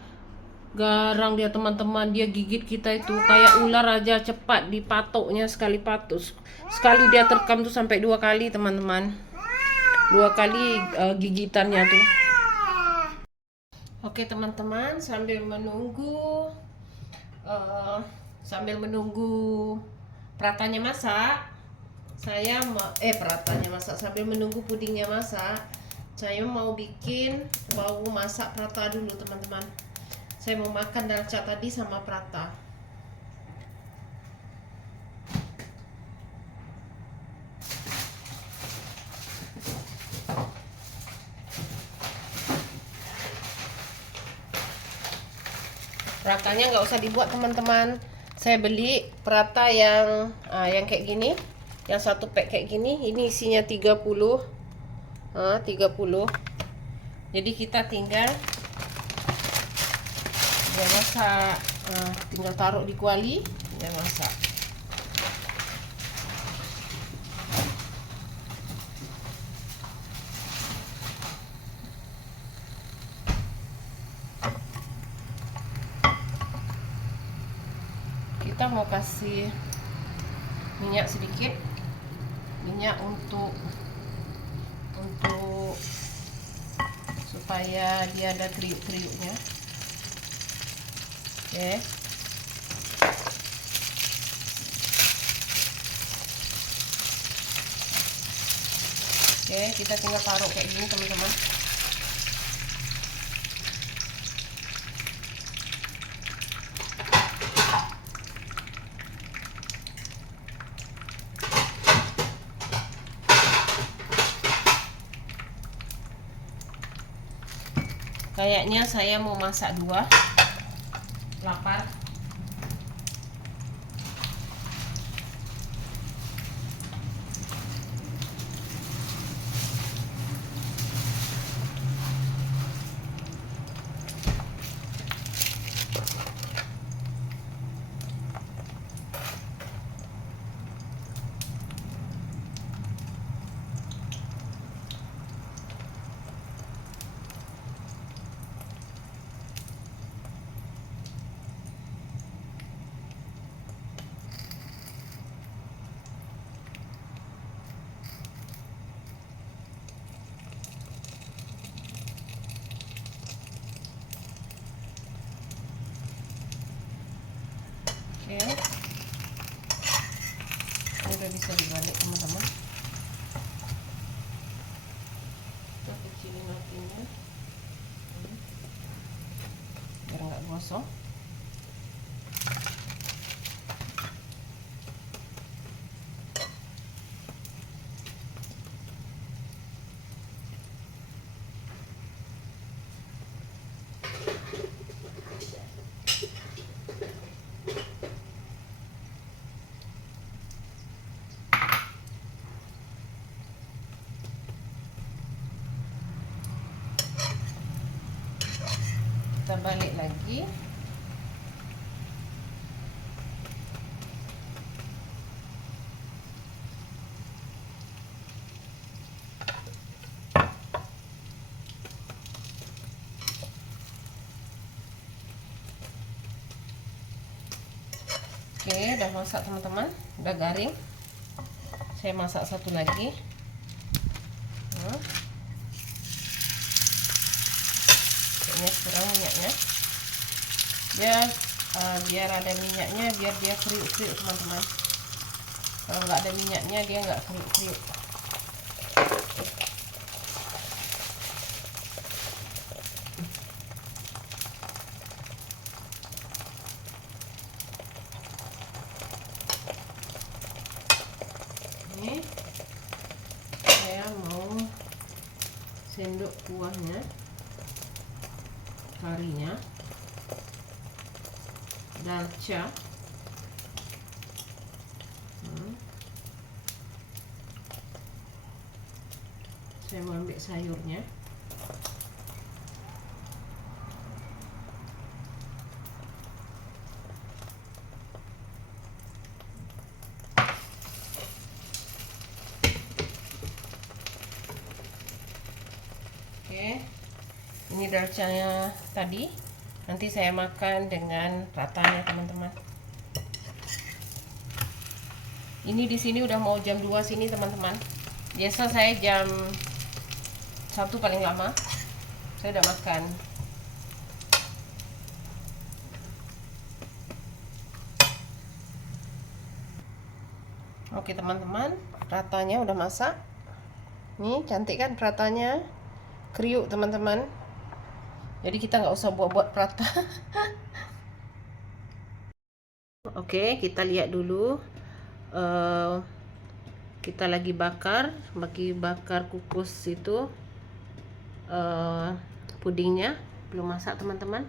Garang dia teman-teman, dia gigit kita itu kayak ular aja, cepat dipatoknya, sekali patok. Sekali dia terkam tuh sampai 2 kali teman-teman. 2 kali gigitannya tuh. Oke teman-teman, sambil menunggu pratanya masak, sambil menunggu pudingnya masak, saya mau masak prata dulu teman-teman. Saya mau makan dalca tadi sama prata. Pratanya nggak usah dibuat teman-teman. Saya beli prata yang kayak gini, yang 1 pack kayak gini. Ini isinya 30. Jadi kita tinggal dia masak, tinggal taruh di kuali, dia masak. Kita mau kasih minyak sedikit, minyak untuk supaya dia ada kriuk-kriuknya. Oke. Oke, kita tinggal taruh kayak gini teman-teman. Kayaknya saya mau masak 2. Lapar. Oke. Ini udah bisa dibalik teman-teman. Kita kecilin apinya biar nggak gosong. Kita balik lagi. Oke, udah masak teman-teman, udah garing. Saya masak satu lagi. Kayaknya kurang minyaknya. Biar ada minyaknya, biar dia kriuk-kriuk teman-teman. Kalau nggak ada minyaknya dia nggak kriuk-kriuk. Ini saya mau sendok kuahnya, karinya, dalca, saya mau ambil sayurnya. Oke, ini dalcanya tadi Nanti saya makan dengan ratanya teman-teman. Ini di sini udah mau jam 2 sini teman-teman. Biasa saya jam 1 paling lama saya udah makan. Oke teman-teman, ratanya udah masak. Nih cantik kan ratanya, kriuk teman-teman. Jadi kita nggak usah buat-buat rata. Oke, kita lihat dulu. Kita lagi bakar kukus itu pudingnya. Belum masak teman-teman,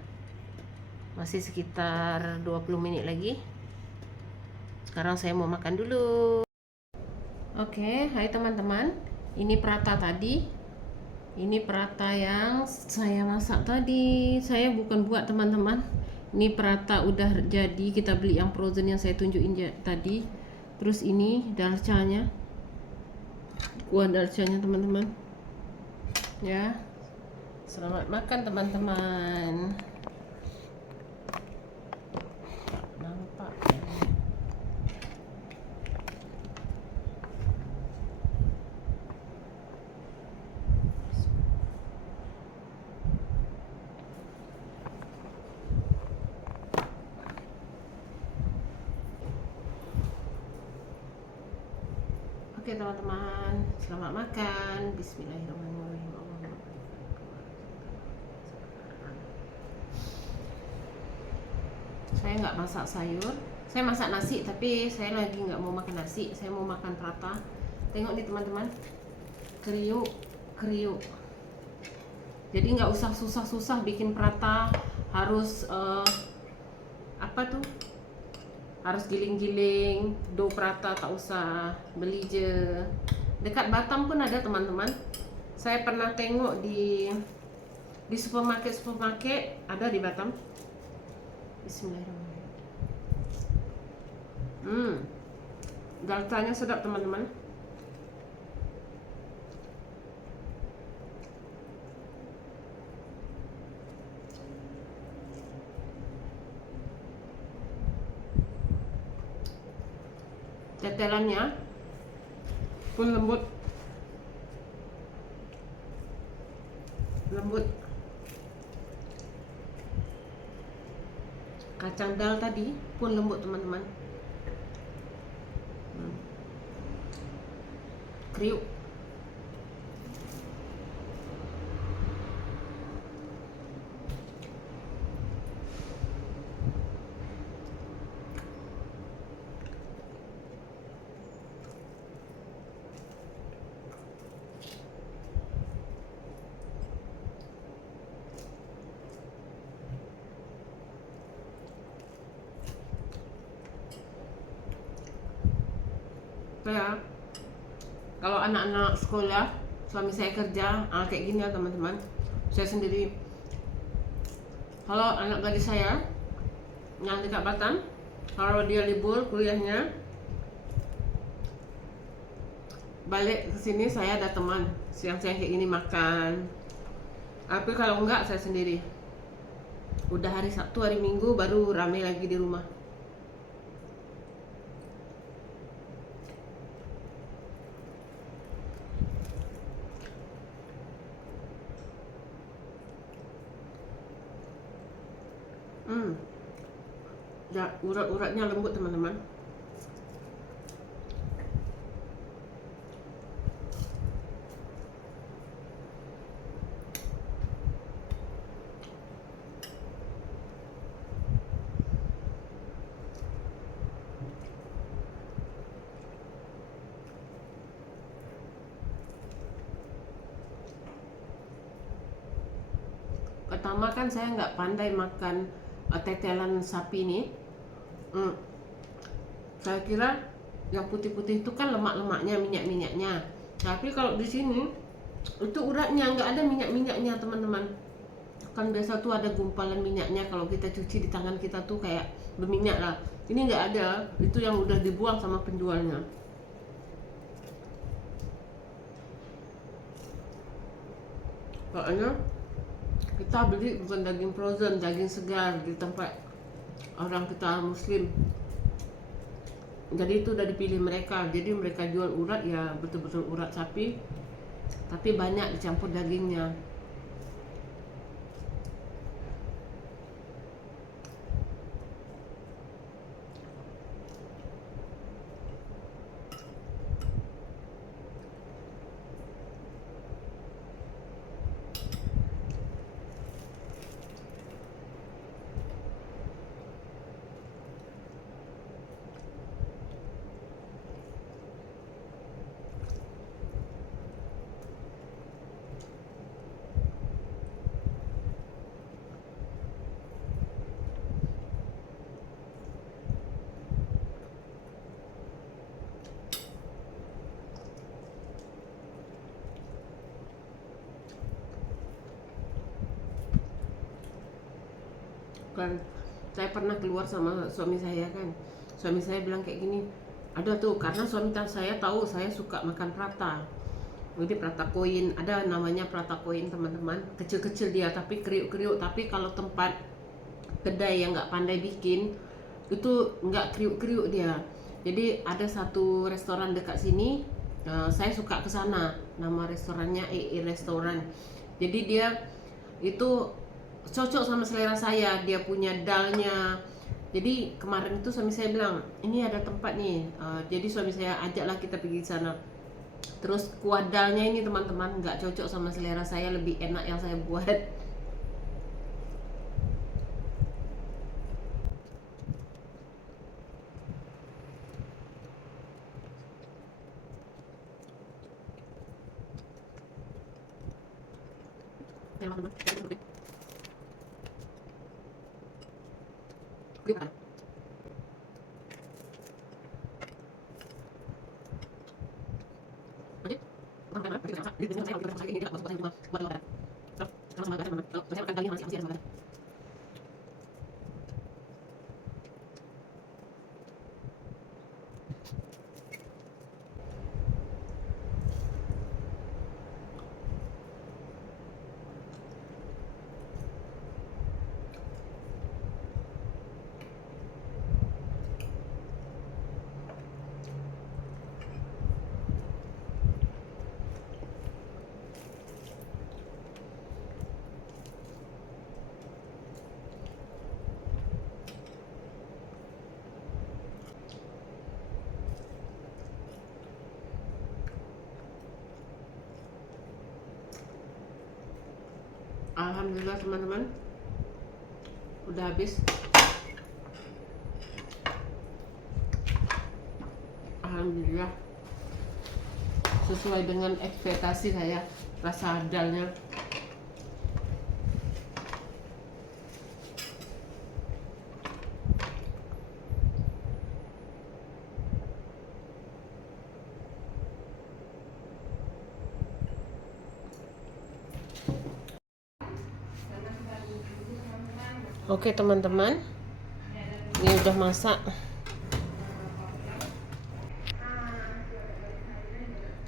masih sekitar 20 menit lagi. Sekarang saya mau makan dulu. Oke, hai teman-teman, ini prata tadi. Ini prata yang saya masak tadi. Saya bukan buat teman-teman. Ini prata udah jadi, kita beli yang frozen yang saya tunjukin tadi. Terus ini dalcanya, kuah dalcanya teman-teman. Ya, selamat makan teman-teman. Nampak ya. Oke teman-teman, selamat makan. Bismillahirrahmanirrahim. Saya nggak masak sayur, saya masak nasi, tapi saya lagi nggak mau makan nasi, saya mau makan prata. Tengok nih teman-teman, kriuk. Jadi nggak usah susah-susah bikin prata, harus apa tuh, harus giling-giling dough prata, tak usah, beli je. Dekat Batam pun ada teman-teman, saya pernah tengok di supermarket ada di Batam. Bismillahirrahmanirrahim. Dalcanya sedap teman-teman. Tetelannya pun lembut. Kacang dal tadi pun lembut teman-teman. Kriuk. Ya, kalau anak-anak sekolah, suami saya kerja, kayak gini ya teman-teman. Saya sendiri, kalau anak gadis saya yang dekat Batam, kalau dia libur kuliahnya, balik ke sini saya ada teman siang-siang kayak gini makan. Tapi kalau enggak, saya sendiri. Udah hari Sabtu, hari Minggu baru rame lagi di rumah. Ya, urat-uratnya lembut teman-teman. Pertama kan saya nggak pandai makan tetelan sapi nih. Saya kira yang putih-putih itu kan lemak-lemaknya, minyak-minyaknya. Tapi kalau di sini itu uratnya, nggak ada minyak-minyaknya teman-teman. Kan biasa tuh ada gumpalan minyaknya, kalau kita cuci di tangan kita tuh kayak berminyak lah. Ini nggak ada, itu yang udah dibuang sama penjualnya. Soalnya Kita beli bukan daging frozen, daging segar di tempat orang kita muslim. Jadi itu udah dipilih mereka. Jadi mereka jual urat ya betul-betul urat sapi, tapi banyak dicampur dagingnya. Kan saya pernah keluar sama suami saya kan, suami saya bilang kayak gini, ada tuh karena suami saya tahu saya suka makan prata. Jadi prata koin, ada namanya prata koin teman-teman, kecil-kecil dia tapi kriuk-kriuk. Tapi kalau tempat kedai yang nggak pandai bikin itu nggak kriuk-kriuk dia. Jadi ada satu restoran dekat sini, saya suka ke sana, nama restorannya EE Restoran. Jadi dia itu cocok sama selera saya, dia punya dalnya. Jadi kemarin itu suami saya bilang ini ada tempat nih. Jadi suami saya ajaklah kita pergi ke sana. Terus kuah dalnya ini teman-teman nggak cocok sama selera saya, lebih enak yang saya buat. Alhamdulillah teman-teman, udah habis. Alhamdulillah sesuai dengan ekspektasi saya rasa dalnya. Oke teman-teman, ini udah masak.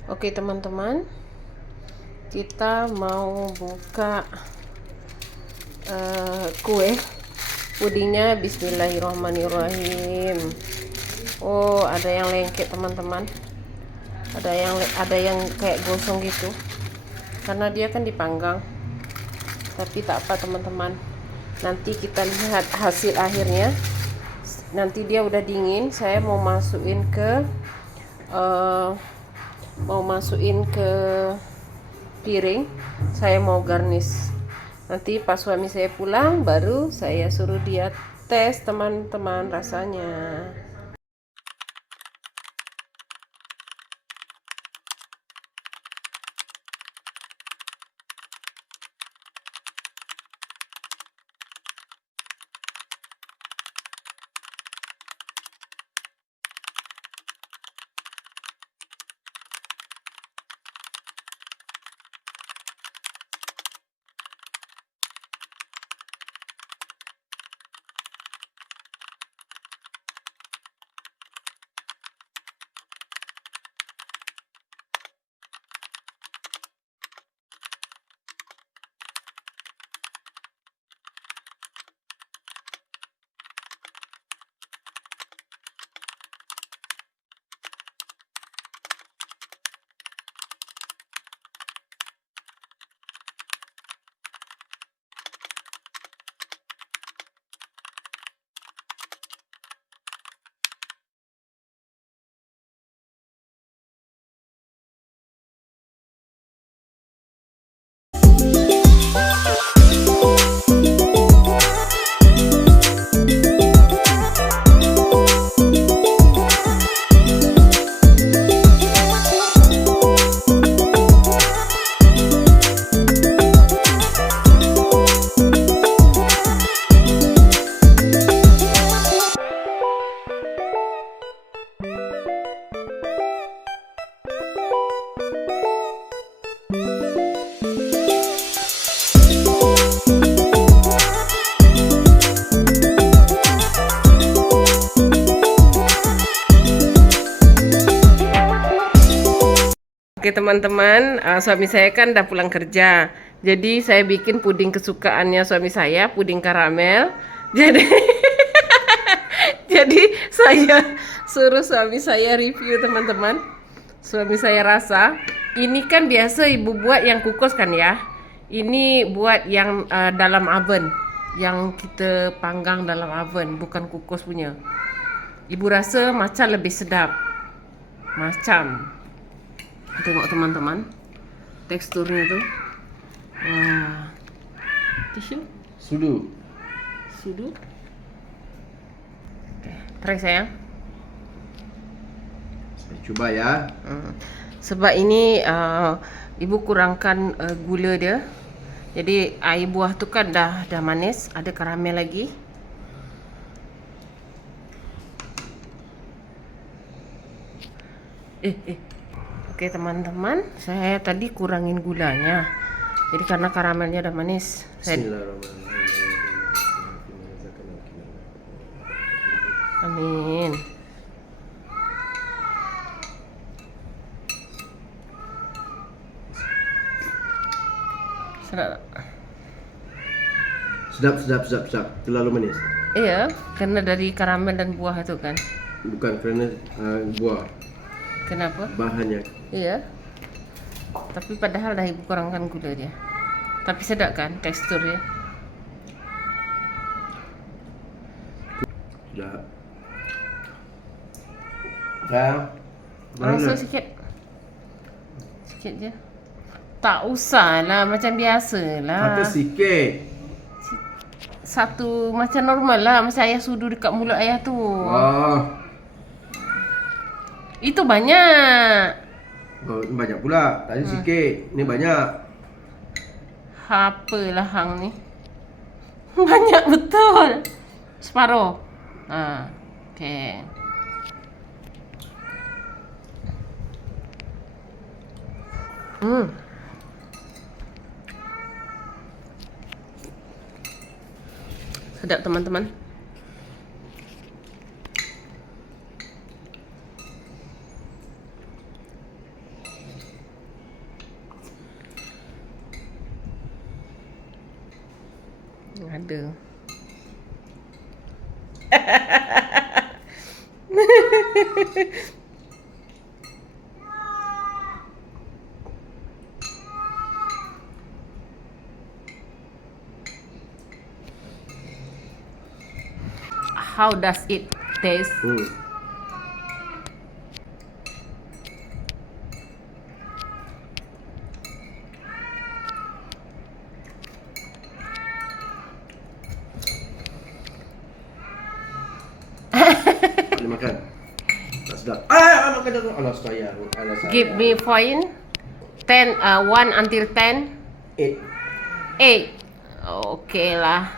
Oke teman-teman, kita mau buka kue pudingnya. Bismillahirrahmanirrahim. Oh, ada yang lengket teman-teman, ada yang kayak gosong gitu karena dia kan dipanggang. Tapi tak apa teman-teman, nanti kita lihat hasil akhirnya. Nanti dia udah dingin, saya mau masukin ke piring. Saya mau garnish. Nanti pas suami saya pulang baru saya suruh dia tes teman-teman rasanya. Oke teman-teman, suami saya kan udah pulang kerja. Jadi saya bikin puding kesukaannya suami saya, puding karamel. Jadi jadi saya suruh suami saya review teman-teman. Suami saya rasa, ini kan biasa ibu buat yang kukus kan ya. Ini buat yang dalam oven, yang kita panggang dalam oven, bukan kukus punya. Ibu rasa macam lebih sedap. Macam. Tengok teman-teman, teksturnya tuh. Wah. Tisu? Sudu. Sudu. Oke, try sayang. Saya coba ya. Sebab ini ibu kurangkan gula dia. Jadi air buah tu kan dah manis, ada karamel lagi. Oke teman-teman, saya tadi kurangin gulanya. Jadi karena karamelnya udah manis. Amin. Sedap. Terlalu manis. Iya, karena dari karamel dan buah itu kan. Bukan kerana buah. Kenapa? Bahannya. Iya. Tapi padahal dah ibu kurangkan gula dia. Tapi sedap kan teksturnya. Sudah. Dah. Rasa sikit. Sikit je. Tak usah lah, macam biasa lah. Kata sikit. Satu macam normal lah, macam ayah sudu dekat mulut ayah tu. Oh. Itu banyak. Oh, ini banyak pula. Tadi sikit. Ini banyak. Apalah hang ni. Banyak betul. Separuh. Okey. Sedap teman-teman. Ada. How does it taste? Boleh makan. Tak sedap. Makan dah. Alah sayang. Give me point. 10, 1 until 10. 8. 8. Okay lah.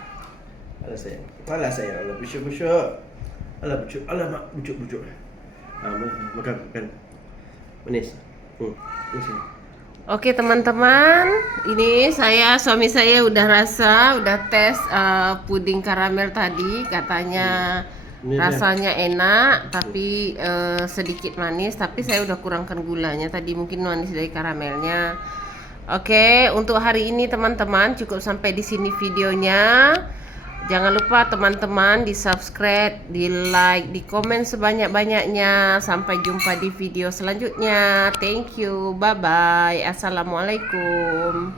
Alah sayang. Alah busyuk. Alah busyuk. Alah mak busyuk. Makan. Manis. Manis. Oke teman-teman, ini suami saya udah tes puding karamel tadi, katanya rasanya enak tapi sedikit manis, tapi saya udah kurangkan gulanya tadi, mungkin manis dari karamelnya. Oke, untuk hari ini teman-teman cukup sampai di sini videonya. Jangan lupa teman-teman di subscribe, di like, di komen sebanyak-banyaknya. Sampai jumpa di video selanjutnya. Thank you, bye bye, assalamualaikum.